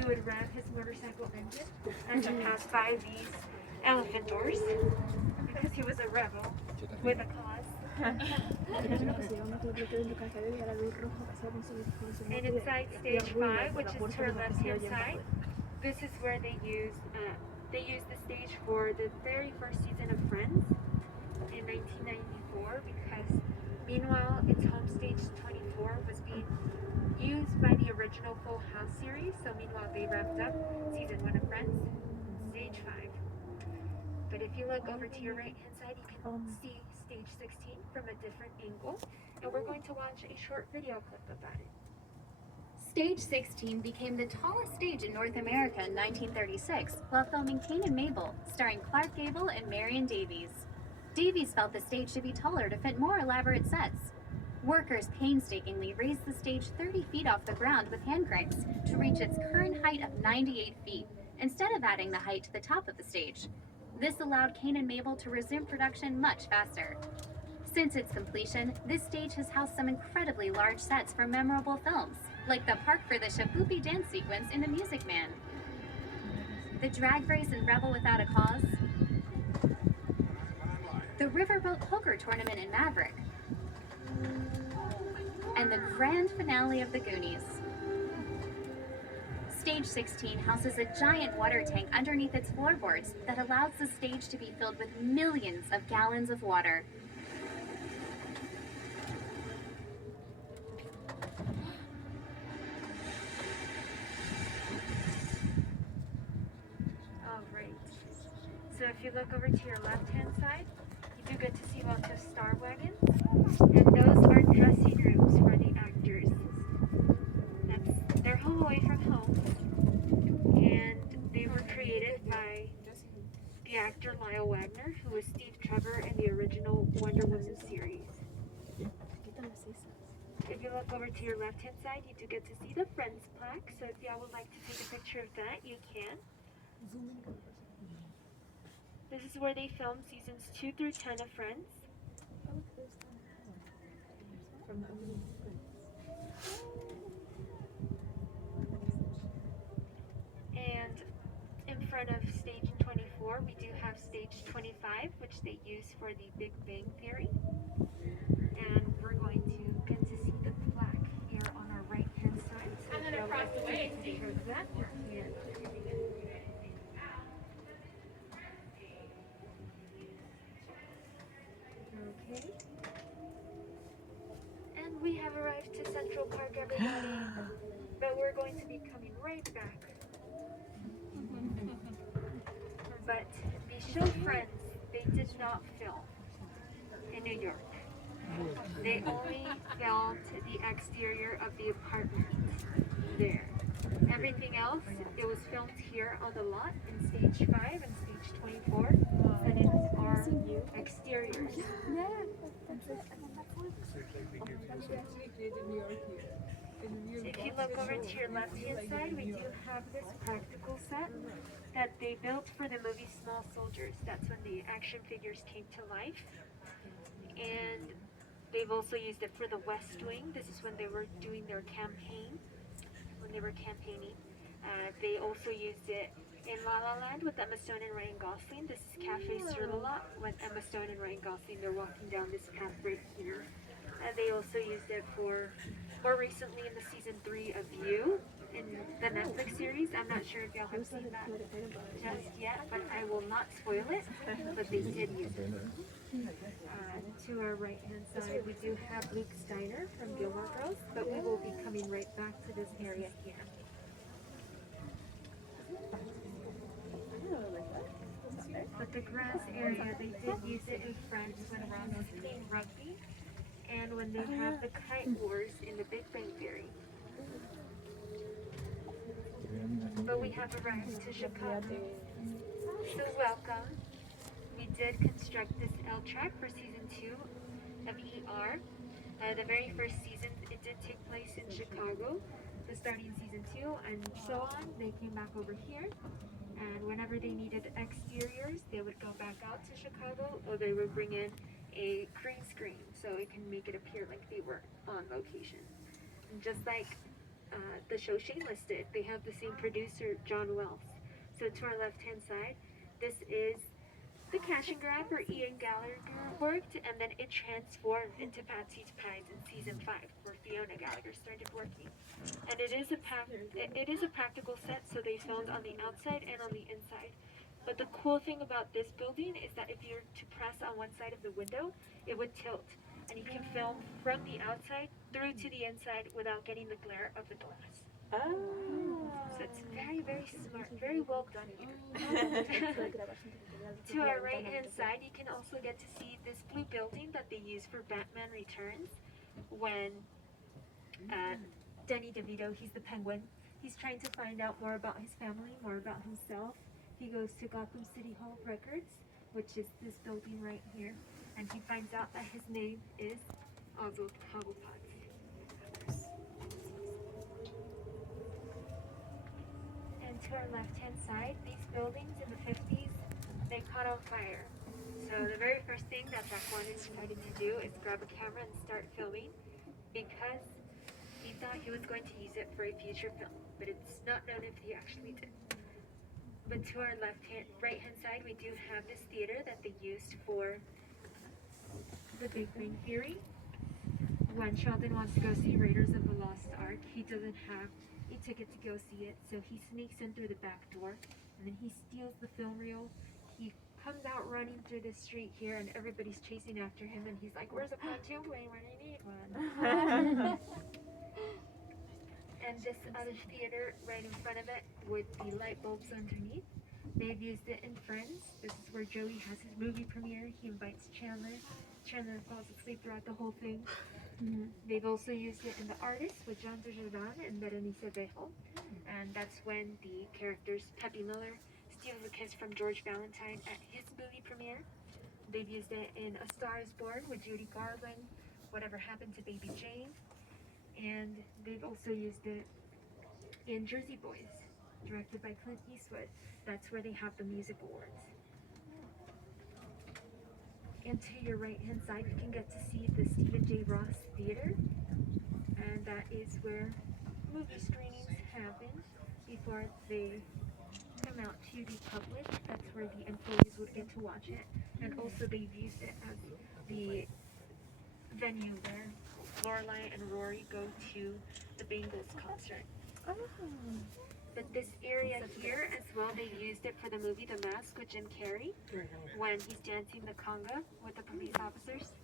he would rev his motorcycle engine as he passed by these elephant doors because he was a rebel with a cause. And inside stage 5, which is to our left-hand side, this is where they use the stage for the very first season of Friends in 1994, because meanwhile its home stage 24 was being used by the original Full House series. So meanwhile they wrapped up season 1 of Friends, stage 5. But if you look over to your right hand side, you can see stage 16 from a different angle, and we're going to watch a short video clip about it. Stage 16 became the tallest stage in North America in 1936 while filming Cain and Mabel, starring Clark Gable and Marion Davies. Davies felt the stage should be taller to fit more elaborate sets. Workers painstakingly raised the stage 30 feet off the ground with hand cranks to reach its current height of 98 feet, instead of adding the height to the top of the stage. This allowed Cain and Mabel to resume production much faster. Since its completion, this stage has housed some incredibly large sets for memorable films, like the park for the Shapoopy dance sequence in The Music Man, the drag race in Rebel Without a Cause, the riverboat poker tournament in Maverick, and the grand finale of The Goonies. Stage 16 houses a giant water tank underneath its floorboards that allows the stage to be filled with millions of gallons of water. Alright, so if you look over to your left hand side, you do get to see lots of star wagons, and those are dressing rooms for the actors. That's their home away from home, and they were created by the actor Lyle Wagner, who was Steve Trevor in the original Wonder Woman series. If you look over to your left hand side, you do get to see the Friends plaque, so if y'all would like to take a picture of that, you can. This is where they filmed seasons 2 through 10 of Friends. And in front of stage 24, we do have stage 25, which they use for the Big Bang Theory. And we're going to get to see the plaque here on our right hand side. So if you'll like to take a picture of that, you can. Okay. And we have arrived to Central Park, everybody. But we're going to be coming right back. But the show Friends, they did not film in New York. They only filmed the exterior of the apartment there. Everything else, it was filmed here on the lot in stage 5 and stage 24, and it's our exteriors. If you look over to your left hand side, we do have this practical set that they built for the movie Small Soldiers. That's when the action figures came to life. And they've also used it for the West Wing. This is when they were doing their campaign, when they were campaigning. They also used it in La La Land with Emma Stone and Ryan Gosling. This is Cafe Sur La La with Emma Stone and Ryan Gosling. They're walking down this path right here. They also used it for, more recently in the season 3 of You, in the Netflix series. I'm not sure if y'all have seen that just yet, but I will not spoil it, but they did use it. To our right hand side, we do have Luke's Diner from Gilmore Girls, but we will be coming right back to this area here. But the grass area, they did use it in Friends when Ross is playing rugby, and when they have the kite wars in the Big Bang Theory. But we have arrived to Chicago. So welcome. We did construct this L track for season 2 of ER. The very first season, it did take place in Chicago. So starting season 2 and so on, they came back over here. And whenever they needed exteriors, they would go back out to Chicago, or they would bring in a green screen so it can make it appear like they were on location. And just like the show Shameless. They have the same producer, John Wells. So to our left-hand side, this is the cash and grab where Ian Gallagher worked, and then it transformed into Patsy's Pies in season 5, where Fiona Gallagher started working. And it is a practical set, so they filmed on the outside and on the inside. But the cool thing about this building is that if you're to press on one side of the window, it would tilt, and you can film from the outside through to the inside without getting the glare of the glass. So it's very, very smart, very well done here. To our right hand side, you can also get to see this blue building that they use for Batman Returns when Danny DeVito, he's the Penguin, he's trying to find out more about his family, more about himself. He goes to Gotham City Hall of Records, which is this building right here, and he finds out that his name is Oswald Cobblepot. And to our left-hand side, these buildings in the 50s, they caught on fire. So the very first thing that Jack wanted decided to do is grab a camera and start filming because he thought he was going to use it for a future film, but it's not known if he actually did. But to our right-hand side, we do have this theater that they used for The Big Bang Theory. When Sheldon wants to go see Raiders of the Lost Ark, he doesn't have a ticket to go see it, so he sneaks in through the back door, and then he steals the film reel. He comes out running through the street here, and everybody's chasing after him, and he's like, "Where's a pontoon plane when I need one?" And this other theater right in front of it with the light bulbs underneath, they've used it in Friends. This is where Joey has his movie premiere. He invites Chandler. Chandler falls asleep throughout the whole thing. They've also used it in The Artist with John Dujardin and Berenice Bejo. And that's when the characters Pepe Miller steals a kiss from George Valentine at his movie premiere. They've used it in A Star is Born with Judy Garland, Whatever Happened to Baby Jane. And they've also used it in Jersey Boys, directed by Clint Eastwood. That's where they have the music awards. And to your right hand side, you can get to see the Stephen J. Ross Theater, and that is where movie screenings happen before they come out to be published. That's where the employees would get to watch it, and also they've used it as the venue where Lorelai and Rory go to the Bengals concert. But this area here as well, they used it for the movie The Mask with Jim Carrey when he's dancing the conga with the police officers.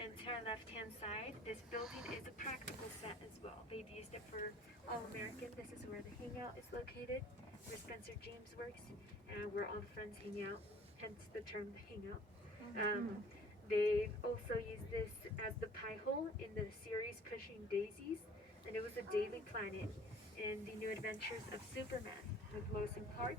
And to our left-hand side, this building is a practical set as well. They've used it for All-American. This is where the Hangout is located, where Spencer James works, and where all the friends hang out, hence the term the Hangout. They've also used this as the pie hole in the series Pushing Daisies, and it was a Daily Planet in the New Adventures of Superman with Lois and Clark.